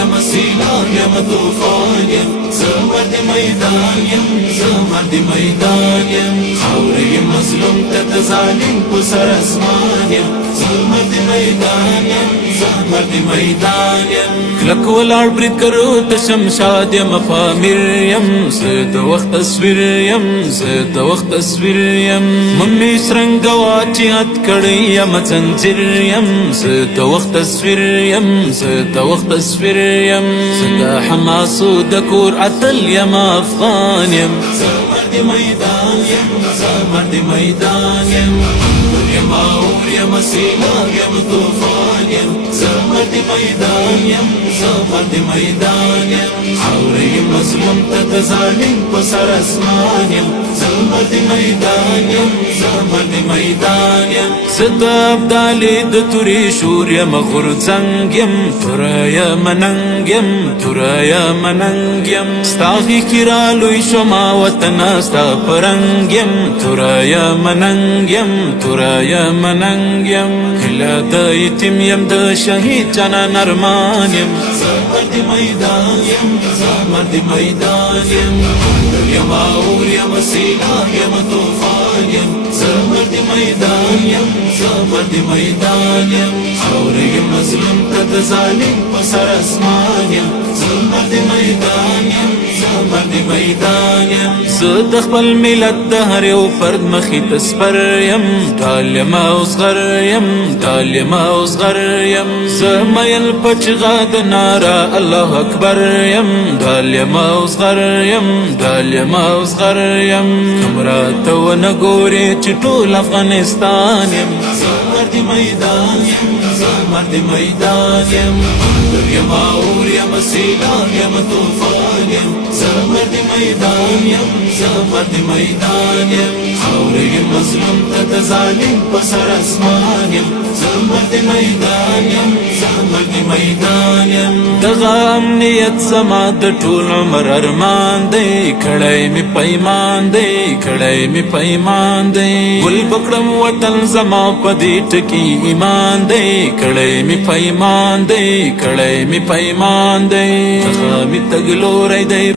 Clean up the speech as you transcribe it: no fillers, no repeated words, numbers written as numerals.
يا سيلان يا طوفان يا زمرد ميدان يا زمرد ميدان يا خوري مظلوم تتظالم بسر اسمان يا زمرد ميدان يا زمرد ميدان يا کلک ولار برید کرو تشمشاد یم فامر یم زد وقت تصویر یم زد وقت تصویر یم ممی سرنگوا چی حد کڑی یم زنجیر یم زد وقت تصویر یم زد وقت تصویر یم زد حماسو دکور عتل یم افغان یم زمرد میدان یم زمرد میدان یم یم آور یم سیلان یم طوفان یم زمرد میدان یم زمرد میدان یم خوري مظلوم تتظالم بسر اسمان یم زمرد میدان یم زمرد میدان یم زد ابدالی د توری شور یم غرزنگ یم تورای مننگ یم تورای مننگ یم ستاغی کرالوی شما وطن استا پرنگ یم تورای مننگ یم تورای مننگ یم کلا د یتیم یم د شهید جانان ارمان یم زمرد میدان یم زمرد میدان یم یم آور یم سیلان یم طوفان یم زمرد میدان یم زمرد میدان یم خوري مظلوم تتظالم بسر اسمان یم زمرد میدان یم زمرد میدان یم زد خپل ملت د هر یو فرد مخې تسپر یم ډال یم اصغر یم ډال یم اصغر یم زمایل پچغا د نارا الله اکبر یم ډال یم اصغر یم ډال یم اصغر یم کمرات و نګوري چې ټول افغانستان یم زمرد میدان یم زمرد میدان یم یم آور یم سیلان یم طوفان یم زمرد میدان یم زمرد میدان یم خوري مظلوم تتظالم بسر اسمان یم زمرد میدان یم زمرد میدان یم دغه امنیت زما د ټول عمر ارمان دی کړی می پیمان دی کړی می پیمان دی ګل پکړم وطن زما په دې ټکی ایمان دی کړی می پیمان دی کړی می پیمان دی هغه می تګلوري دی